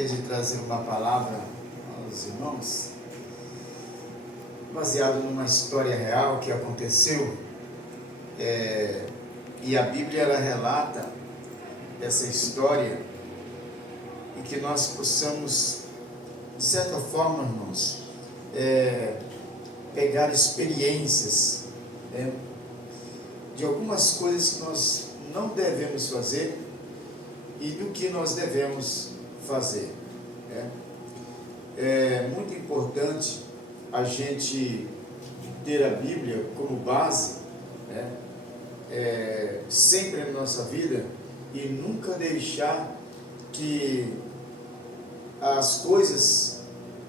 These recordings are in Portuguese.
gostaria de trazer uma palavra aos irmãos, baseado numa história real que aconteceu, e a Bíblia ela relata essa história, e que nós possamos, de certa forma, irmãos, pegar experiências, de algumas coisas que nós não devemos fazer e do que nós devemos fazer. É muito importante a gente ter a Bíblia como base, sempre na nossa vida, e nunca deixar que as coisas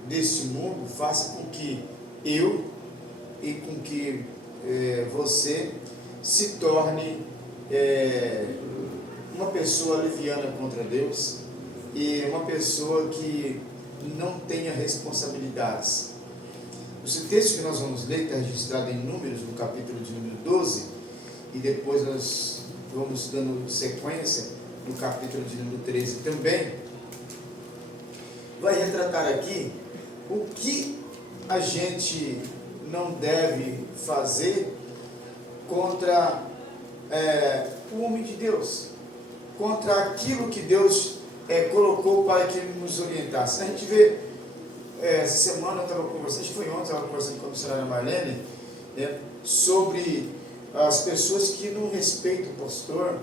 deste mundo façam com que eu e com que você se torne uma pessoa leviana contra Deus e uma pessoa que não tenha responsabilidades. Esse texto que nós vamos ler está registrado em Números, no capítulo de número 12, e depois nós vamos dando sequência no capítulo de número 13 também. Vai retratar aqui o que a gente não deve fazer contra o homem de Deus, contra aquilo que Deus colocou para que ele nos orientasse. A gente vê, essa semana eu estava conversando, acho que foi ontem, eu estava conversando com a missionária Marlene, sobre as pessoas que não respeitam o pastor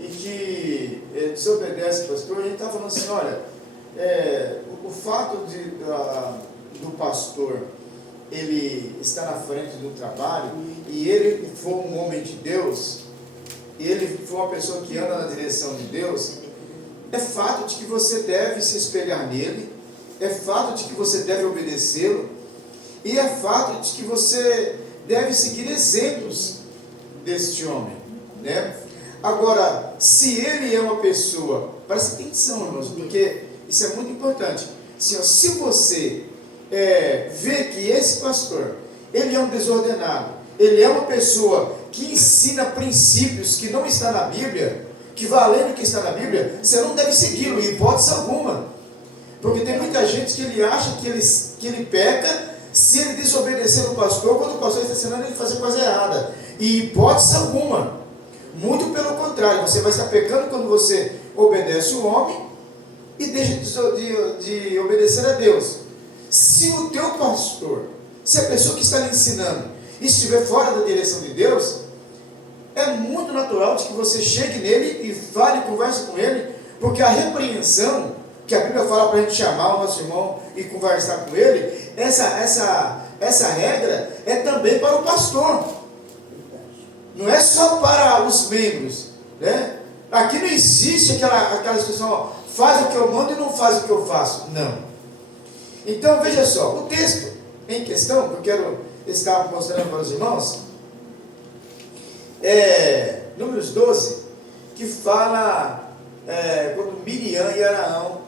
e que desobedecem o pastor. A gente estava falando assim, olha, o fato do pastor ele está na frente do trabalho e ele for um homem de Deus, e ele for uma pessoa que anda na direção de Deus, é fato de que você deve se espelhar nele, é fato de que você deve obedecê-lo, e é fato de que você deve seguir exemplos deste homem, Agora, se ele é uma pessoa, presta atenção, irmãos, porque isso é muito importante. Se você vê que esse pastor, ele é um desordenado, ele é uma pessoa que ensina princípios que não está na Bíblia, que vai além do que está na Bíblia, você não deve segui-lo, em hipótese alguma. Porque tem muita gente que ele acha que ele peca se ele desobedecer o pastor, quando o pastor está ensinando ele a fazer coisa errada. E hipótese alguma. Muito pelo contrário, você vai estar pecando quando você obedece o homem e deixa de obedecer a Deus. Se o teu pastor, se a pessoa que está lhe ensinando estiver fora da direção de Deus, é muito natural de que você chegue nele e fale, converse com ele, porque a repreensão que a Bíblia fala para a gente chamar o nosso irmão e conversar com ele, essa regra é também para o pastor, não é só para os membros, Aqui não existe aquela expressão, faz o que eu mando e não faz o que eu faço, não. Então veja só, o texto em questão que eu quero estar mostrando para os irmãos Números 12, que fala quando Miriam e Arão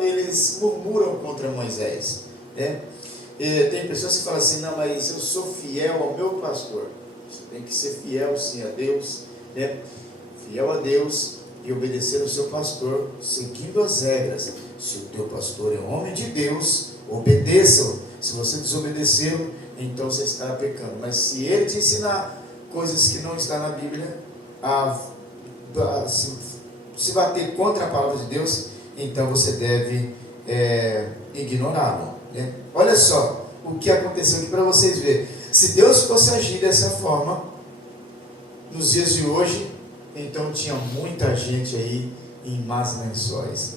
eles murmuram contra Moisés, tem pessoas que falam assim, não, mas eu sou fiel ao meu pastor. Você tem que ser fiel sim a Deus, fiel a Deus e obedecer ao seu pastor, seguindo as regras. Se o teu pastor é homem de Deus, obedeça-o. Se você desobedecê-lo, então você está pecando. Mas se ele te ensinar coisas que não estão na Bíblia, se bater contra a palavra de Deus, então você deve ignorá-lo. Olha só o que aconteceu aqui para vocês verem. Se Deus fosse agir dessa forma nos dias de hoje, então tinha muita gente aí em más lençóis.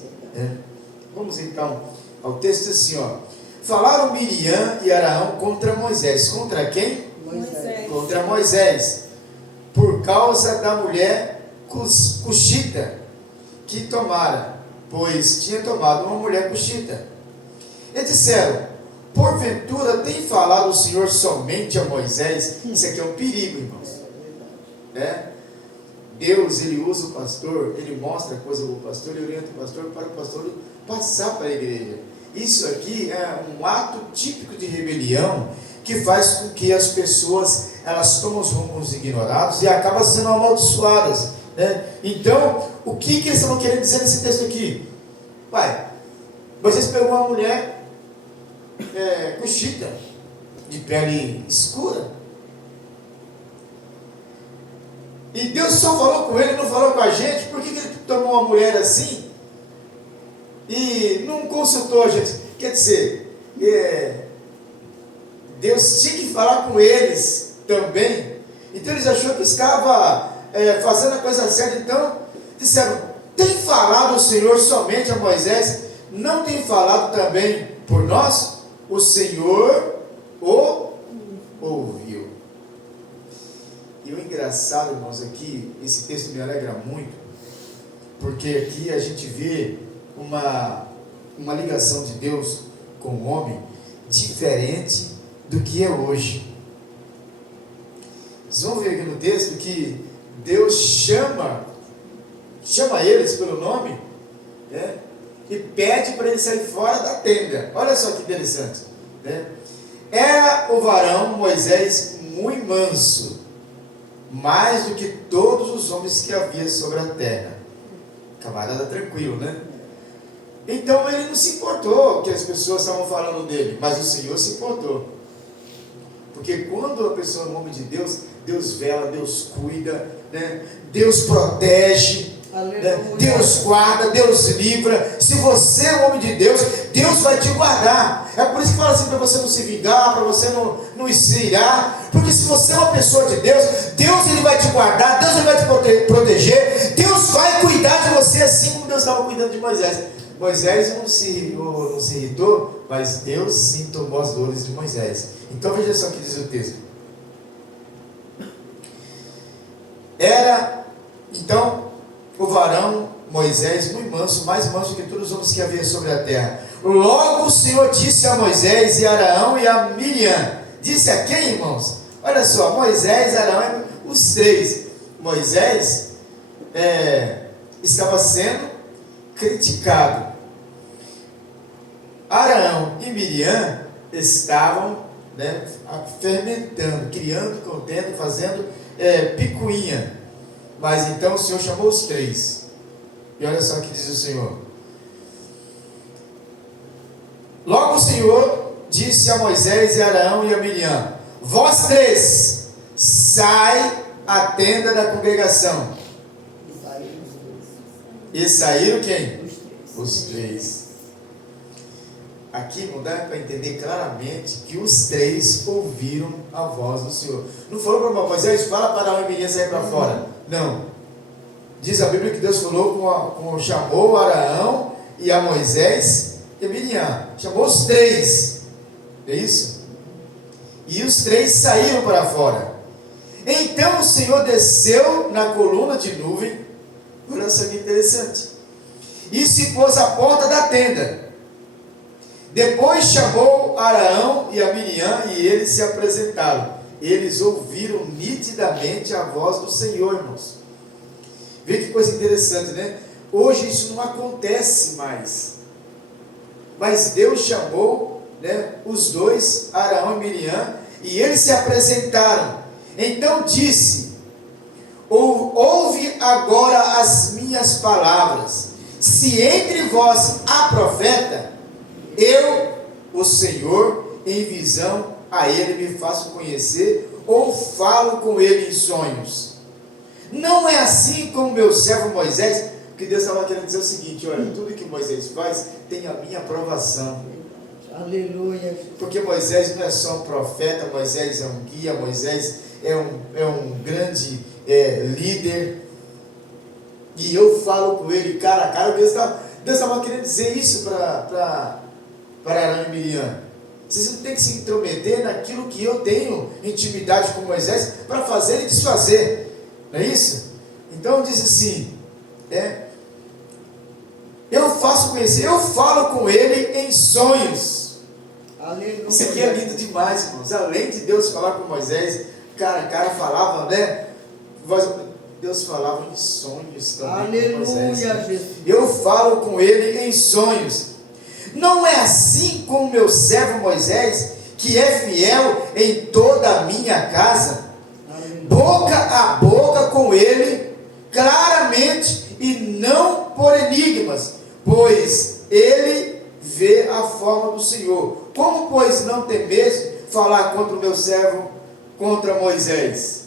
Vamos então ao texto assim, falaram Miriam e Arão contra Moisés. Contra quem? Moisés. Contra Moisés, por causa da mulher cuxita que tomara, pois tinha tomado uma mulher cuxita. E disseram, porventura tem falado o Senhor somente a Moisés? Isso aqui é um perigo, irmãos. Deus, ele usa o pastor, ele mostra a coisa do pastor, ele orienta o pastor para o pastor passar para a igreja. Isso aqui é um ato típico de rebelião que faz com que as pessoas elas tomam os rumos ignorados e acabam sendo amaldiçoadas. Então, o que eles estão querendo dizer nesse texto aqui? Moisés pegou uma mulher cuxita, de pele escura. E Deus só falou com ele, não falou com a gente. Por que ele tomou uma mulher assim e não consultou a gente? Quer dizer, Deus tinha que falar com eles também. Então eles acharam que estava fazendo a coisa certa. Então disseram: tem falado o Senhor somente a Moisés? Não tem falado também por nós? O Senhor o ouviu. E o engraçado, irmãos, aqui, esse texto me alegra muito, porque aqui a gente vê uma ligação de Deus com o homem diferente do que é hoje. Vocês vão ver aqui no texto que Deus chama eles pelo nome, né? E pede para eles saírem fora da tenda. Olha só que interessante, né? Era o varão Moisés muito manso, mais do que todos os homens que havia sobre a terra. Camarada tranquilo, né? Então ele não se importou que as pessoas estavam falando dele, mas o Senhor se importou. Porque quando a pessoa é um homem de Deus, Deus vela, Deus cuida, né? Deus protege, né? Deus guarda, Deus livra. Se você é um homem de Deus, Deus vai te guardar. É por isso que fala assim, para você não se vingar, para você não se irar. Porque se você é uma pessoa de Deus, Deus ele vai te guardar, Deus ele vai te proteger, Deus vai cuidar de você assim como Deus estava cuidando de Moisés. Moisés não se irritou, mas Deus sim tomou as dores de Moisés. Então veja só o que diz o texto. Era então o varão Moisés muito manso, mais manso que todos os homens que havia sobre a terra. Logo o Senhor disse a Moisés e a Arão e a Miriam. Disse a quem, irmãos? Olha só, Moisés, Arão, os três. Moisés estava sendo criticado. Arão e Miriam estavam, né, fermentando, criando contenda, fazendo picuinha. Mas então o Senhor chamou os três. E olha só o que diz o Senhor. Logo o Senhor disse a Moisés e a Arão e a Miriam: vós três, sai à tenda da congregação. E saíram quem? Os três. Aqui não dá para entender claramente que os três ouviram a voz do Senhor. Não falou para Moisés: fala para Arão e Miriam sair para fora. Não. Diz a Bíblia que Deus falou chamou Arão e a Moisés e a Miriam. Chamou os três. É isso? E os três saíram para fora. Então o Senhor desceu na coluna de nuvem. Olha só que interessante. E se pôs à porta da tenda. Depois chamou Arão e a Miriam e eles se apresentaram. Eles ouviram nitidamente a voz do Senhor, irmãos. Vê que coisa interessante, né? Hoje isso não acontece mais. Mas Deus chamou, né, os dois, Arão e Miriam, e eles se apresentaram. Então disse: ouve agora as minhas palavras. Se entre vós há profeta, eu, o Senhor, em visão a ele me faço conhecer, ou falo com ele em sonhos. Não é assim como meu servo Moisés. Porque Deus estava querendo dizer o seguinte: olha, tudo que Moisés faz tem a minha aprovação. Aleluia. Porque Moisés não é só um profeta, Moisés é um guia, Moisés é um grande líder. E eu falo com ele cara a cara. Deus estava querendo dizer isso para Arão e Miriam. Vocês não têm que se intrometer naquilo que eu tenho intimidade com Moisés para fazer e desfazer. Não é isso? Então diz assim: eu faço conhecer, eu falo com ele em sonhos. Aleluia. Isso aqui é lindo demais, irmãos. Além de Deus falar com Moisés, cara a cara falava, né? Deus falava em sonhos também. Aleluia, com Moisés, né? Jesus. Eu falo com ele em sonhos. Não é assim com o meu servo Moisés, que é fiel em toda a minha casa? Aleluia. Boca a boca com ele, claramente, e não por enigmas, pois ele vê a forma do Senhor. Como, pois, não temes falar contra o meu servo, contra Moisés?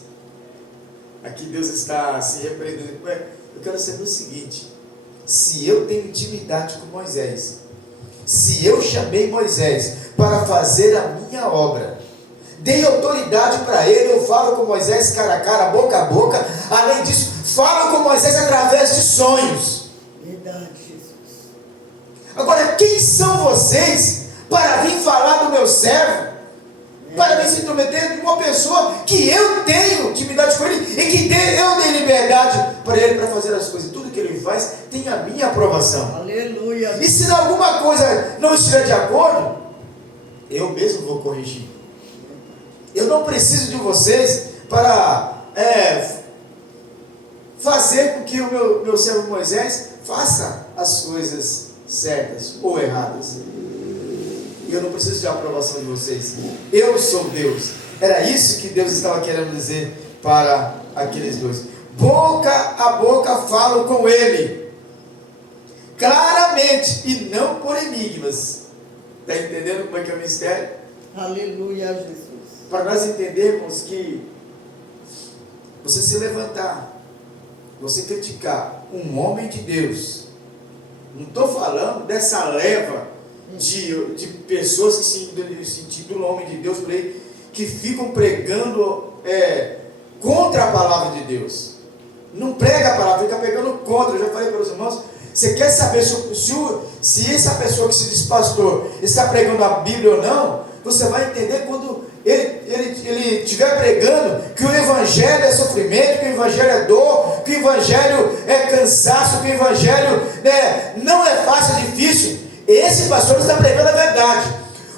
Aqui Deus está se repreendendo. Eu quero saber o seguinte: se eu tenho intimidade com Moisés, se eu chamei Moisés para fazer a minha obra, dei autoridade para ele, eu falo com Moisés cara a cara, boca a boca, além disso, falo com Moisés através de sonhos. Verdade, Jesus. Agora, quem são vocês para vir falar do meu servo? Para vir se intrometer de uma pessoa que eu tenho intimidade com ele e que eu dei liberdade para ele para fazer as coisas. Tudo que ele faz tem a minha aprovação. Aleluia. E se alguma coisa não estiver de acordo, eu mesmo vou corrigir. Eu não preciso de vocês para fazer com que o meu servo Moisés faça as coisas certas ou erradas. E eu não preciso de aprovação de vocês. Eu sou Deus. Era isso que Deus estava querendo dizer para aqueles dois. Boca a boca falo com ele, claramente, e não por enigmas. Está entendendo como é que é o mistério? Aleluia, Jesus. Para nós entendermos que você se levantar, você criticar um homem de Deus, não estou falando dessa leva de pessoas que se intitulam homem de Deus por aí, que ficam pregando contra a palavra de Deus. Não prega a palavra, fica pregando contra. Eu já falei para os irmãos, você quer saber se essa pessoa que se diz pastor está pregando a Bíblia ou não? Você vai entender quando ele estiver pregando que o Evangelho é sofrimento, que o Evangelho é dor, que o Evangelho é cansaço, que o Evangelho não é fácil, é difícil. Esse pastor está pregando a verdade.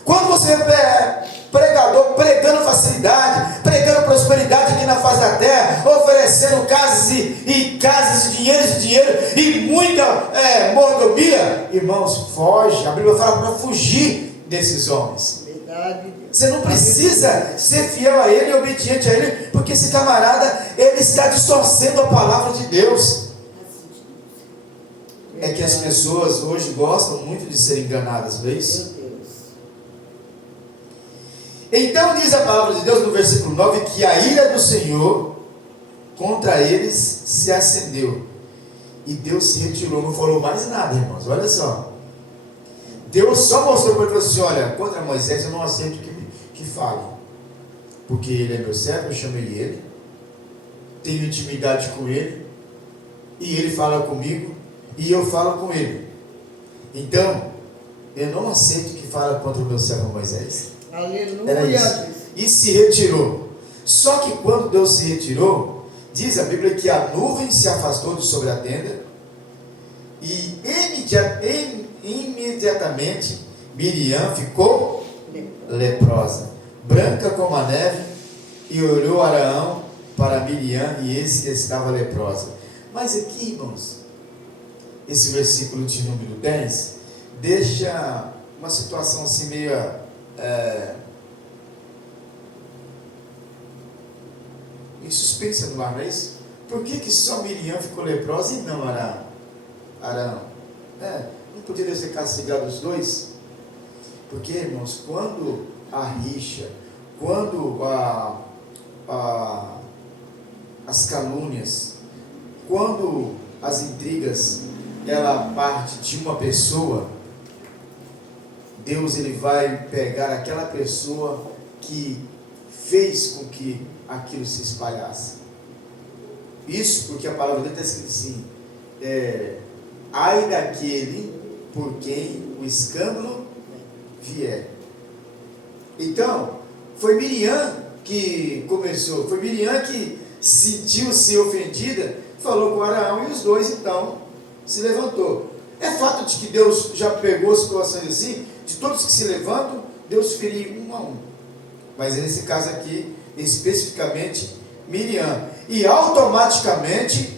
Quando você vê pregador pregando facilidade, pregando prosperidade aqui na face da terra, oferecendo casas e casas, dinheiro e muita mordomia, irmãos, foge. A Bíblia fala para fugir desses homens. Verdade. Você não precisa ser fiel a ele e obediente a ele, porque esse camarada, ele está distorcendo a palavra de Deus. É que as pessoas hoje gostam muito de ser enganadas, não é isso? Meu Deus. Então diz a palavra de Deus no versículo 9, que a ira do Senhor contra eles se acendeu, e Deus se retirou, não falou mais nada, irmãos, olha só. Deus só mostrou para ele assim: olha, contra Moisés eu não aceito que fale, porque ele é meu servo, eu chamei ele, tenho intimidade com ele, e ele fala comigo, e eu falo com ele. Então, eu não aceito que fale contra o meu servo Moisés. Aleluia. Era isso. E se retirou. Só que quando Deus se retirou, diz a Bíblia que a nuvem se afastou de sobre a tenda, e imediatamente Miriam ficou leprosa, branca como a neve, e olhou Arão para Miriam, e eis que estava leprosa. Mas aqui, irmãos, esse versículo de número 10 deixa uma situação assim meio em suspensa no ar, não é isso? Por que só Miriam ficou leprosa e não Arão? Não podia Deus ter castigado os dois? Porque, irmãos, quando a rixa, quando as calúnias, quando as intrigas, ela parte de uma pessoa, Deus ele vai pegar aquela pessoa que fez com que aquilo se espalhasse. Isso porque a palavra dele está escrito assim: ai daquele por quem o escândalo vier. Então, foi Miriam que começou, foi Miriam que sentiu-se ofendida, falou com Arão, e os dois então se levantou. É fato de que Deus já pegou situações assim, de todos que se levantam, Deus feriu um a um. Mas nesse caso aqui, especificamente Miriam. E automaticamente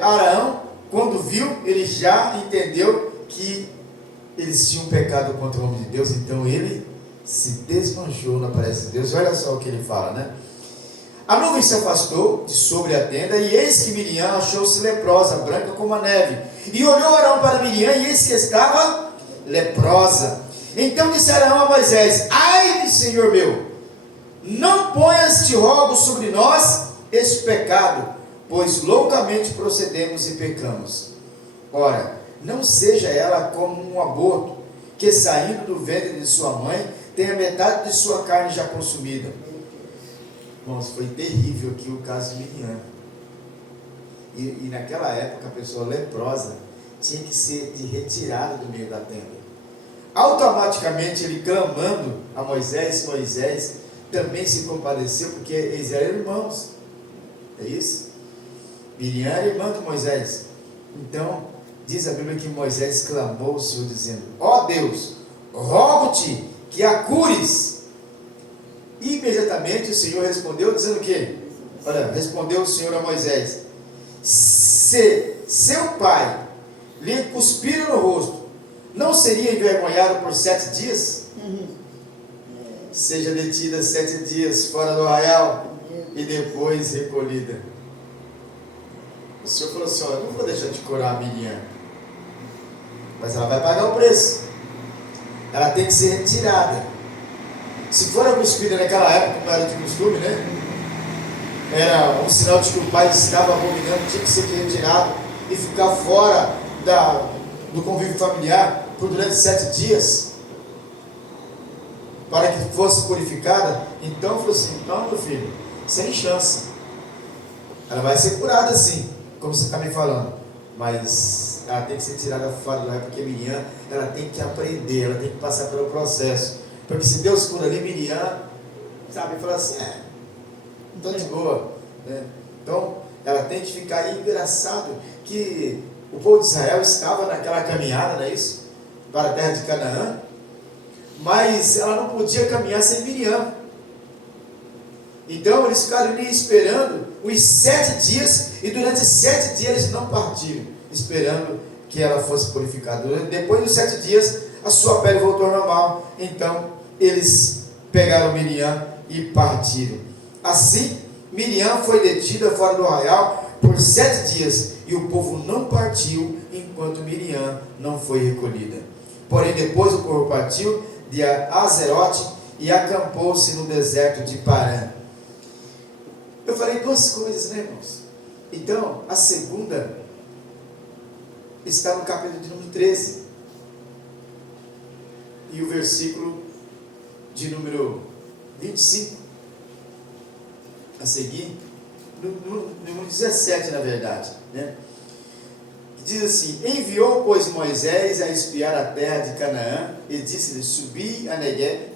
Arão, quando viu, ele já entendeu que eles tinham pecado contra o homem de Deus, então ele se desmanchou na presença de Deus. Olha só o que ele fala, né? A nuvem se afastou de sobre a tenda, e eis que Miriam achou-se leprosa, branca como a neve. E olhou Arão para Miriam, e eis que estava leprosa. Então disse Arão a Moisés: ai, Senhor meu, não ponhas, te rogo, sobre nós este pecado, pois loucamente procedemos e pecamos. Ora, não seja ela como um aborto, que saindo do ventre de sua mãe, tenha metade de sua carne já consumida. Irmãos, foi terrível aqui o caso de Miriam. E naquela época a pessoa leprosa tinha que ser retirada do meio da tenda. Automaticamente ele clamando a Moisés também se compadeceu, porque eles eram irmãos. É isso? Miriam era irmã de Moisés. Então, diz a Bíblia que Moisés clamou ao Senhor dizendo: ó Deus, rogo-te que a cures. E imediatamente o Senhor respondeu dizendo o quê? Olha, respondeu o Senhor a Moisés: se seu pai lhe cuspir no rosto, não seria envergonhado por 7 dias? Seja detida 7 dias fora do arraial e depois recolhida. O Senhor falou assim: olha, eu não vou deixar de curar a Miriam, mas ela vai pagar o preço. Ela tem que ser retirada. Se for a cuspida naquela época, como era de costume, né? Era um sinal de que o pai estava abominando, tinha que ser retirado e ficar fora do convívio familiar por durante 7 dias, para que fosse purificada. Então falou assim: não, meu filho, sem chance. Ela vai ser curada sim, como você está me falando, mas ela tem que ser tirada fora do arraial, porque Miriam, ela tem que aprender, ela tem que passar pelo processo. Porque se Deus cura ali Miriam, sabe, fala assim: estou de boa, né? Então ela tem que ficar aí. Engraçado que o povo de Israel estava naquela caminhada, não é isso? Para a terra de Canaã, mas ela não podia caminhar sem Miriam. Então eles ficaram ali esperando os 7 dias, e durante 7 dias eles não partiram, esperando que ela fosse purificada. Depois dos 7 dias, a sua pele voltou ao normal. Então eles pegaram Miriam e partiram. Assim, Miriam foi detida fora do arraial por 7 dias, e o povo não partiu enquanto Miriam não foi recolhida. Porém, depois o povo partiu de Azerote e acampou-se no deserto de Parã. Eu falei 2 coisas, né, irmãos? Então, a segunda está no capítulo de número 13. E o versículo de número 25 a seguir, no número 17, na verdade, né? Diz assim: enviou, pois, Moisés a espiar a terra de Canaã, e disse-lhe: subi a Negueb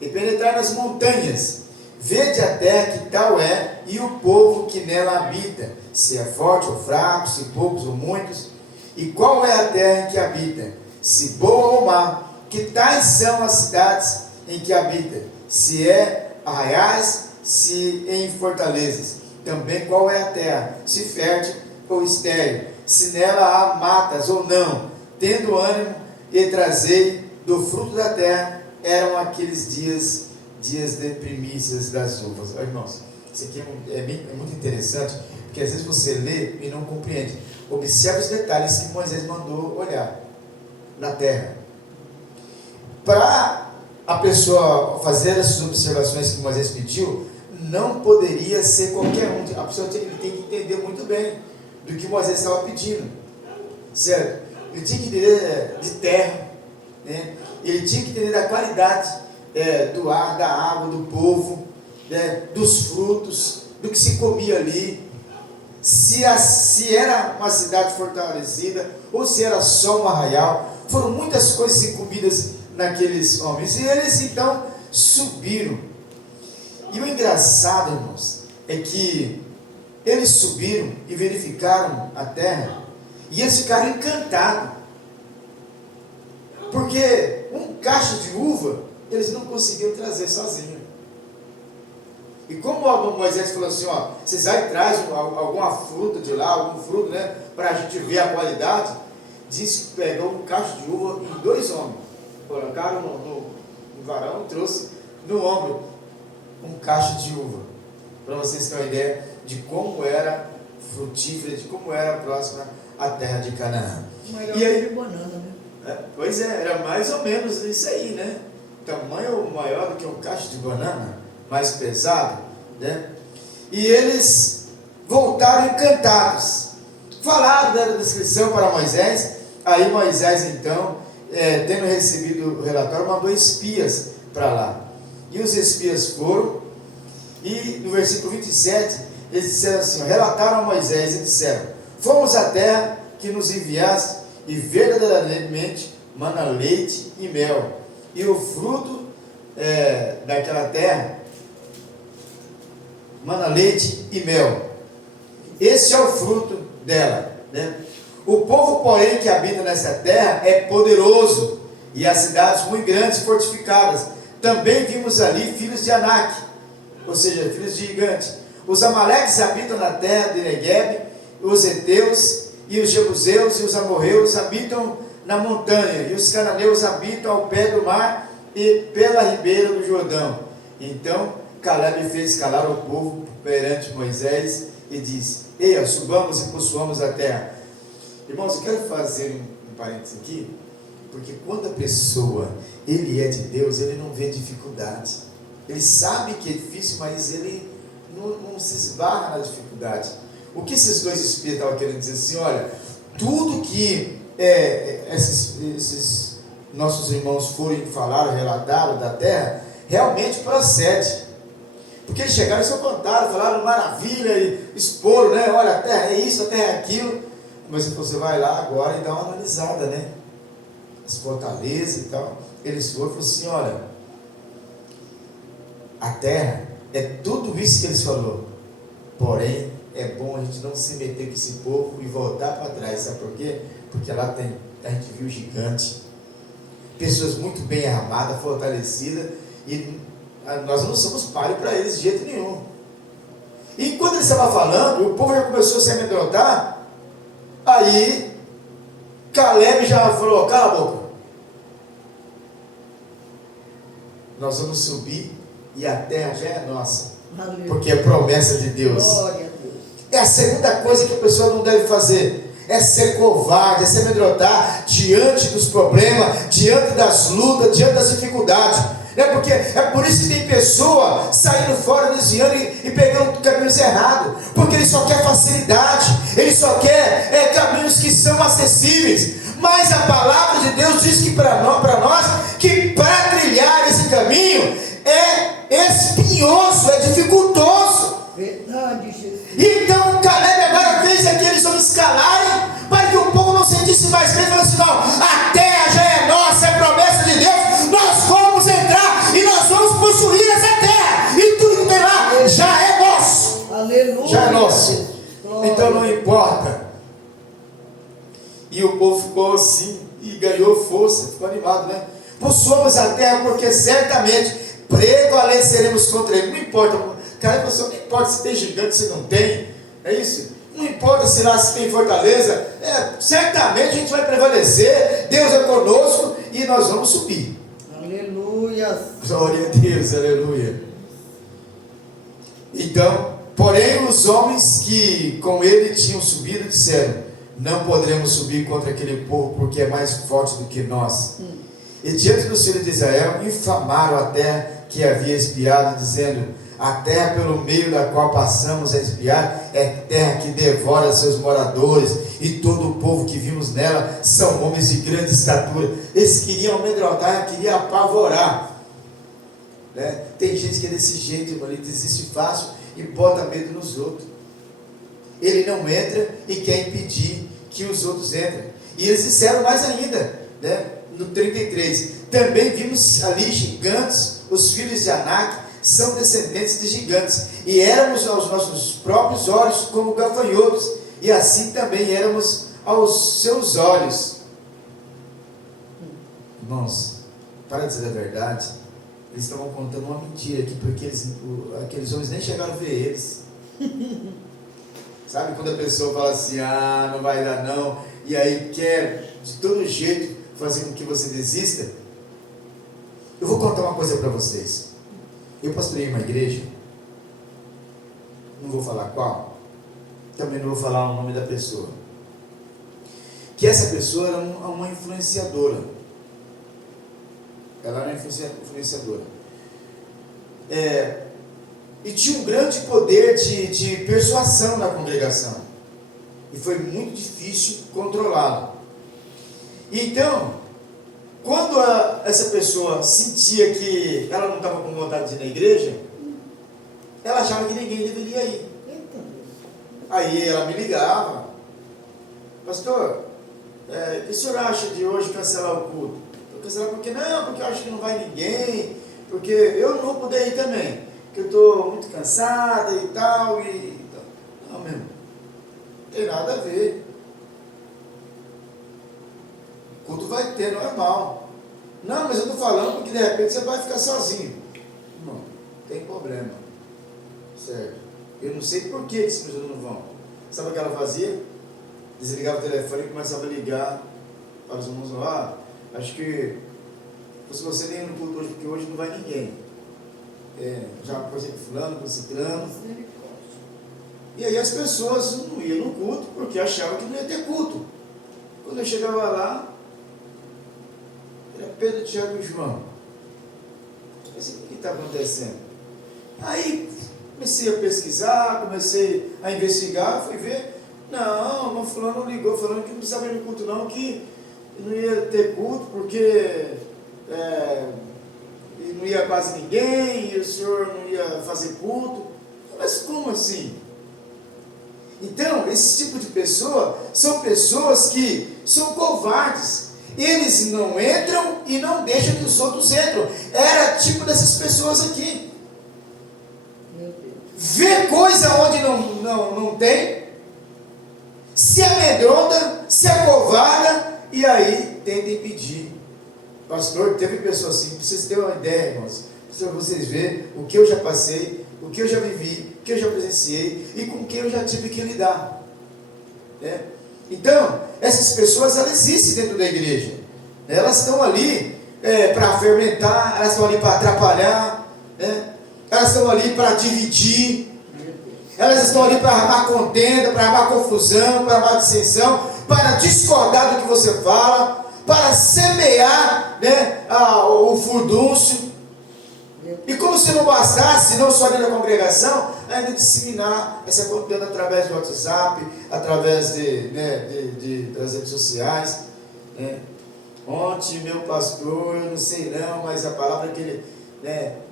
e penetrar nas montanhas, vede a terra que tal é, e o povo que nela habita, se é forte ou fraco, se poucos ou muitos, e qual é a terra em que habita, se boa ou má, que tais são as cidades em que habita, se é arraiais, se em fortalezas. Também qual é a terra, se fértil ou estéril, se nela há matas ou não. Tendo ânimo e trazei do fruto da terra. Eram aqueles dias de primícias das uvas. Oh, irmãos, isso aqui é muito interessante, porque às vezes você lê e não compreende. Observe os detalhes que Moisés mandou olhar na terra. Para a pessoa fazer essas observações que Moisés pediu, não poderia ser qualquer um. A pessoa tem que entender muito bem do que Moisés estava pedindo, certo? Ele tinha que entender de terra, né? Ele tinha que entender da qualidade do ar, da água, do povo, né? Dos frutos, do que se comia ali, se era uma cidade fortalecida ou se era só um arraial. Foram muitas coisas incumbidas naqueles homens, e eles então subiram. E o engraçado, irmãos, é que eles subiram e verificaram a terra, e eles ficaram encantados, porque um cacho de uva eles não conseguiam trazer sozinhos. E como Moisés falou assim: ó, vocês aí trazem alguma fruta de lá, algum fruto, né, para a gente ver a qualidade. Disse que pegou um cacho de uva em 2 homens, colocaram no varão e trouxe no ombro um cacho de uva, para vocês terem uma ideia de como era frutífera, de como era próxima à terra de Canaã. Melhor E aí, de banana, né? Pois é, era mais ou menos isso aí, né? Tamanho maior do que um cacho de banana, mais pesado, né? E eles voltaram encantados. Falaram da descrição para Moisés. Aí Moisés então, tendo recebido o relatório, mandou espias para lá. E os espias foram, e no versículo 27, eles disseram assim, relataram a Moisés e disseram, fomos à terra que nos enviaste, e verdadeiramente mana leite e mel, e o fruto daquela terra mana leite e mel. Esse é o fruto dela, né? O povo, porém, que habita nessa terra é poderoso, e as cidades muito grandes fortificadas. Também vimos ali filhos de Anak, ou seja, filhos de gigantes. Os amaleques habitam na terra de Negueb, os heteus e os jebuseus e os amorreus habitam na montanha, e os cananeus habitam ao pé do mar e pela ribeira do Jordão. Então Caleb fez calar o povo perante Moisés e disse, eia, subamos e possuamos a terra. Irmãos, eu quero fazer um parênteses aqui, porque quando a pessoa, ele é de Deus, ele não vê dificuldade. Ele sabe que é difícil, mas ele não se esbarra na dificuldade. O que esses dois espíritos estavam querendo dizer assim, olha, tudo que esses nossos irmãos foram falar, relataram da terra, realmente procede. Porque eles chegaram e só contaram, falaram maravilha, e exporam, né? Olha, a terra é isso, a terra é aquilo. Mas você vai lá agora e dá uma analisada, né? As fortalezas e tal. Eles foram e falaram assim, olha, a terra é tudo isso que eles falaram. Porém, é bom a gente não se meter com esse povo e voltar para trás. Sabe por quê? Porque lá a gente viu gigante, pessoas muito bem armadas, fortalecidas, e nós não somos páreo para eles de jeito nenhum. E quando eles estavam falando, o povo já começou a se amedrontar. Aí Caleb já falou, cala a boca, nós vamos subir e a terra já é nossa. Aleluia. Porque é promessa de Deus. Glória a Deus. É a segunda coisa que a pessoa não deve fazer, é ser covarde, é se amedrontar diante dos problemas, diante das lutas, diante das dificuldades. Porque é por isso que tem pessoa saindo fora, desviando e pegando caminhos errados, porque ele só quer facilidade, ele só quer caminhos que são acessíveis. Mas a palavra de Deus diz que para nós, que para trilhar esse caminho é espinhoso, é dificultoso. Verdade, Jesus. Então Caleb agora fez aqueles homens calarem, para que o povo não sentisse mais medo, falou assim, não, a terra já é nossa, é promessa de Deus, nós vamos entrar e nós vamos possuir essa terra, e tudo que tem lá já é nosso. Aleluia. Já é nosso. Então não importa. E o povo ficou assim, e ganhou força, ficou animado, né? Possuamos a terra, porque certamente prevaleceremos contra ele. Não importa, cara, não importa se tem gigante, se não tem, é isso? Não importa se lá se tem fortaleza, certamente a gente vai prevalecer, Deus é conosco e nós vamos subir. Aleluia. Glória a Deus, aleluia. Então, porém os homens que com ele tinham subido disseram, não poderemos subir contra aquele povo, porque é mais forte do que nós. E diante dos filhos de Israel, infamaram a terra que havia espiado, dizendo, a terra pelo meio da qual passamos a espiar, é terra que devora seus moradores, e todo o povo que vimos nela, são homens de grande estatura. Eles queriam amedrontar, queriam apavorar, né? Tem gente que é desse jeito, irmão, ele desiste fácil, e bota medo nos outros. Ele não entra e quer impedir que os outros entrem. E eles disseram mais ainda, né? No 33, também vimos ali gigantes, os filhos de Anak são descendentes de gigantes, e éramos aos nossos próprios olhos como gafanhotos, e assim também éramos aos seus olhos. Irmãos, para dizer a verdade, eles estavam contando uma mentira aqui, porque aqueles homens nem chegaram a ver eles. Sabe quando a pessoa fala assim, não vai dar não, e aí quer de todo jeito fazer com que você desista? Eu vou contar uma coisa para vocês. Eu pastorei uma igreja, não vou falar qual, também não vou falar o nome da pessoa, que essa pessoa era uma influenciadora. Ela era influenciadora. E tinha um grande poder de persuasão na congregação. E foi muito difícil controlá-lo. Então, quando essa pessoa sentia que ela não estava com vontade de ir na igreja, ela achava que ninguém deveria ir. Aí ela me ligava: pastor, o que o senhor acha de hoje cancelar o culto? Cancelar porque não, porque eu acho que não vai ninguém, porque eu não vou poder ir também, porque eu estou muito cansada e tal, não mesmo, não tem nada a ver. O culto vai ter, normal. Não, mas eu estou falando porque de repente você vai ficar sozinho. Não tem problema, certo? Eu não sei por que essas pessoas não vão. Sabe o que ela fazia? Desligava o telefone e começava a ligar para os irmãos lá. Acho que se você nem no culto hoje, porque hoje não vai ninguém. Já conversei com fulano, com ciclano. E aí as pessoas não iam no culto porque achavam que não ia ter culto. Quando eu chegava lá, era Pedro, Tiago e João. Eu pensei, o que está acontecendo? Aí comecei a pesquisar, comecei a investigar, fui ver. Não, fulano ligou falando que não precisava ir no culto não, que não ia ter culto porque não ia quase ninguém, e o senhor não ia fazer culto. Mas como assim? Então, esse tipo de pessoa são pessoas que são covardes. Eles não entram e não deixam que os outros entram. Era tipo dessas pessoas aqui. Vê coisa onde não tem, se amedronta, se acovarda, e aí tenta impedir. Pastor, teve pessoas assim, para vocês terem uma ideia, irmãos, para vocês verem o que eu já passei, o que eu já vivi, o que eu já presenciei e com quem eu já tive que lidar. Então, essas pessoas, elas existem dentro da igreja. Elas estão ali para fermentar, elas estão ali para atrapalhar, elas estão ali para dividir, elas estão ali para armar contenda, para armar confusão, para armar dissensão, para discordar do que você fala, para semear o furdúncio. E como se não bastasse, não só dentro da congregação, ainda disseminar essa contenda através do WhatsApp, através das redes sociais. Ontem meu pastor, eu não sei não, mas a palavra que ele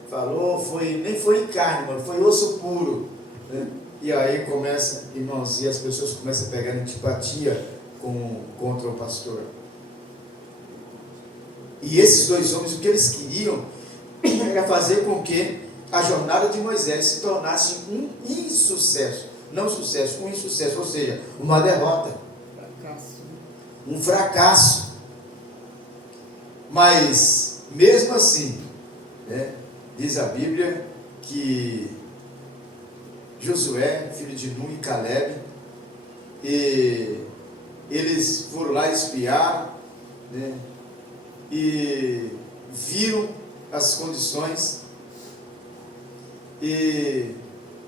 falou nem foi carne, mano, foi osso puro. E aí começa, irmãos, e as pessoas começam a pegar antipatia contra o pastor. E esses dois homens, o que eles queriam era fazer com que a jornada de Moisés se tornasse um insucesso. Não sucesso, um insucesso, ou seja, uma derrota. Um fracasso. Mas, mesmo assim, diz a Bíblia que Josué, filho de Nun e Caleb, eles foram lá espiar, e viram as condições, e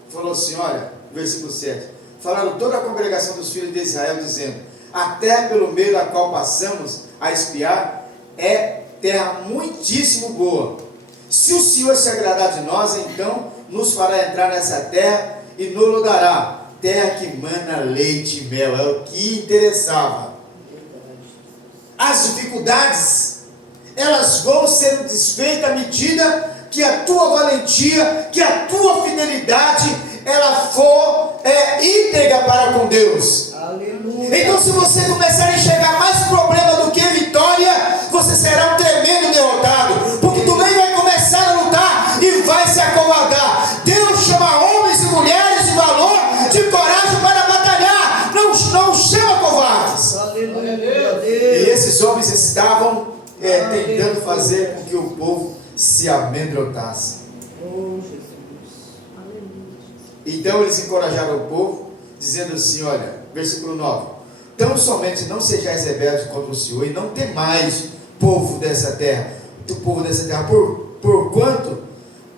falou assim, olha, versículo 7, falaram toda a congregação dos filhos de Israel, dizendo, a terra pelo meio da qual passamos a espiar, é terra muitíssimo boa. Se o Senhor se agradar de nós, então nos fará entrar nessa terra e nos dará, terra que mana leite e mel, é o que interessava. As dificuldades, elas vão ser desfeitas à medida que a tua valentia, que a tua fidelidade, ela for íntegra para com Deus. Aleluia. Então, se você começar a enxergar mais problema do que vitória, você será um tremendo derrotado, porque tu nem vai começar a lutar e vai se acovardar. Deus chama homens e mulheres de valor, de coragem para batalhar, não chama covardes. Aleluia. E esses homens estavam tentando fazer com que o povo se amedrontasse. Então eles encorajaram o povo, dizendo assim, olha, versículo 9, tão somente não sejais rebeldes contra o Senhor, e não temais povo dessa terra, porquanto,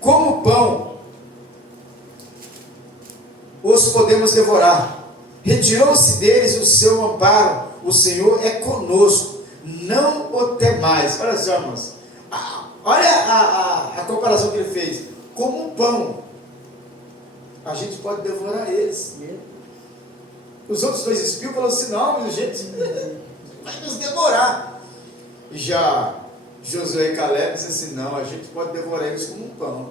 como pão, os podemos devorar. Retirou-se deles o seu amparo, o Senhor é conosco, não o temais. Olha só, irmãos, olha a comparação que ele fez, como um pão, a gente pode devorar eles. Os outros dois espios falaram assim, não, mas a gente vai nos devorar. E já Josué e Caleb disseram assim, não, a gente pode devorar eles como um pão.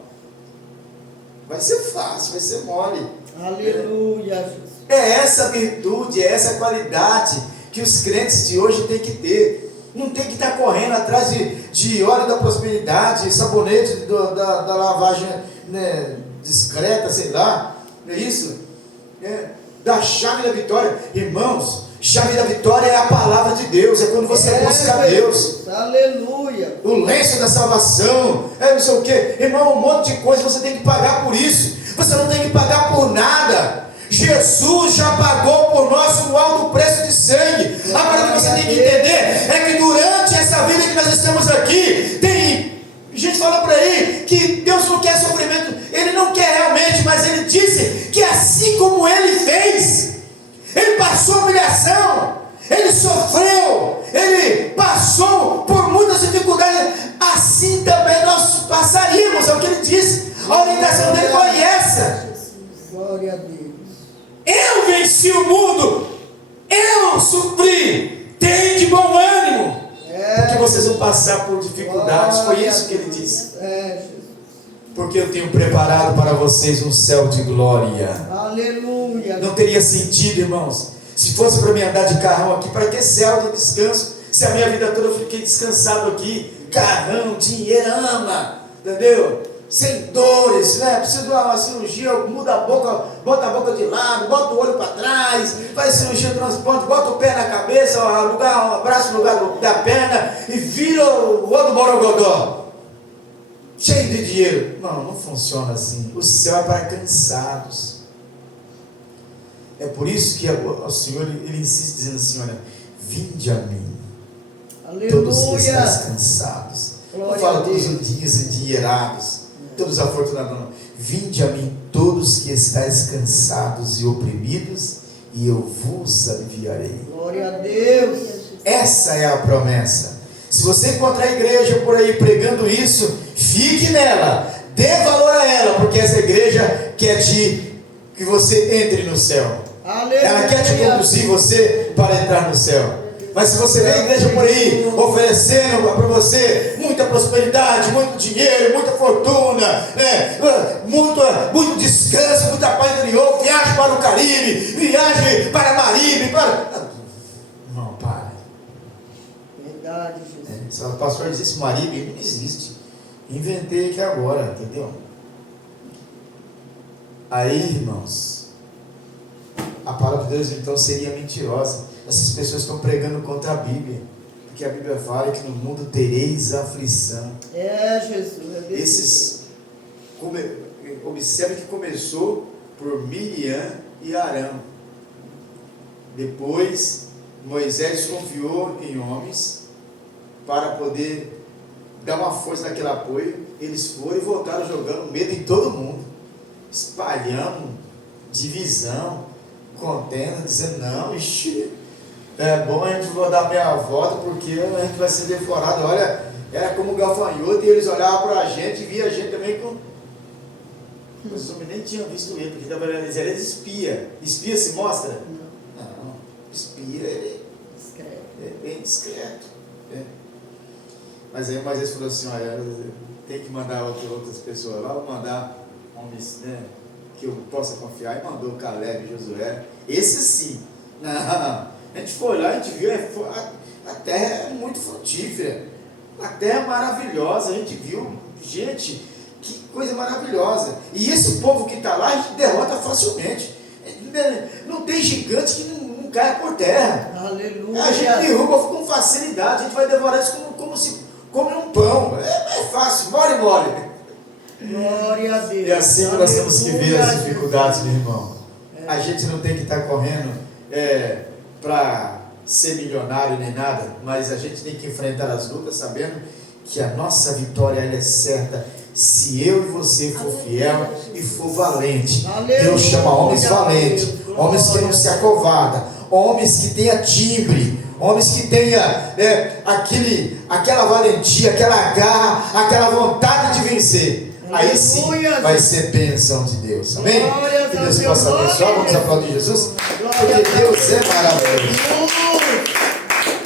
Vai ser fácil, vai ser mole. Aleluia. É essa virtude, é essa qualidade que os crentes de hoje têm que ter. Não tem que estar correndo atrás de óleo da prosperidade, sabonete da lavagem, né, discreta, sei lá. Não é isso? Da chave da vitória. Irmãos, chave da vitória é a palavra de Deus. É quando você busca Deus. Aleluia. O lenço da salvação, não sei o que. Irmão, um monte de coisa você tem que pagar por isso. Você não tem que pagar por nada. Jesus já pagou por nós um alto preço de sangue. Agora o que você tem que entender é que durante essa vida que nós estamos aqui, tem gente falando por aí que Deus não quer sofrimento. Ele não quer realmente, mas Ele disse que assim como Ele fez, Ele passou humilhação, Ele sofreu, Ele passou por muitas dificuldades, assim também nós passaríamos. É o que Ele disse. A orientação dele foi essa. Glória a Deus. Eu venci o mundo, eu supri, tem de bom ânimo, porque vocês vão passar por dificuldades. Foi isso que Ele disse. Porque eu tenho preparado para vocês um céu de glória. Aleluia. Não teria sentido, irmãos, se fosse para mim andar de carrão aqui, para que céu de descanso? Se a minha vida toda eu fiquei descansado aqui, carrão, dinheirama, entendeu? Sem dores, né? Precisa de uma cirurgia, muda a boca, bota a boca de lado, bota o olho para trás, faz cirurgia de transplante, bota o pé na cabeça, o braço no lugar da perna e vira o outro borogodó. Cheio de dinheiro. Não funciona assim. O céu é para cansados. É por isso que o Senhor, Ele insiste dizendo assim, olha, vinde a mim, todos que estáis cansados. Não fala todos os endinheirados, todos afortunados, não. Vinde a mim, todos que estáis cansados e oprimidos, e eu vos aliviarei. Glória a Deus. Essa é a promessa. Se você encontrar a igreja por aí pregando isso, fique nela, dê valor a ela, porque essa igreja quer que você entre no céu. Aleluia. Ela quer te conduzir você para entrar no céu. Mas se você vê a igreja por aí oferecendo para você muita prosperidade, muito dinheiro, muita fortuna, né? muito descanso, muita paz interior, viagem para o Caribe, viagem para Maribe, não, para. Verdade, Jesus. Se o pastor existe Maribe, não existe. Inventei aqui agora, entendeu? Aí, irmãos, a palavra de Deus então seria mentirosa. Essas pessoas estão pregando contra a Bíblia, porque a Bíblia fala que no mundo tereis aflição. Jesus. Observe que começou por Miriam e Arão. Depois Moisés confiou em homens para poder dar uma força naquele apoio. Eles foram e voltaram jogando medo em todo mundo, espalhando divisão, contenda, dizendo não, é bom a gente dar meia volta porque a gente vai ser devorado. Olha, era como gafanhoto, e eles olhavam para a gente e via a gente também com... Os homens nem tinham visto ele, porque eles eram espia. Espia se mostra? Não, espia é bem discreto. Mas aí o Moisés falou assim, olha, tem que mandar outras pessoas lá, vou mandar homens, né, que eu possa confiar. E mandou Caleb e Josué. Esse sim. Não, a gente foi lá, a gente viu, a terra é muito frutífera, a terra é maravilhosa, a gente viu, gente, que coisa maravilhosa. E esse povo que está lá, a gente derrota facilmente. Não tem gigante que não caia por terra. Aleluia. A gente derruba com facilidade, a gente vai devorar isso como se come um pão. É fácil, mole. Glória a Deus. E assim que nós temos que ver as dificuldades, meu irmão. A gente não tem que estar correndo para ser milionário nem nada, mas a gente tem que enfrentar as lutas sabendo que a nossa vitória ela é certa se eu e você for fiel e for valente. Deus chama homens valentes, homens que não se acovardam, homens que tenha timbre, homens que tenha aquela valentia, aquela garra, aquela vontade de vencer. Aí sim vai ser bênção de Deus. Amém? Que Deus possa abençoar. Vamos aplaudir Jesus. Porque Deus é maravilhoso.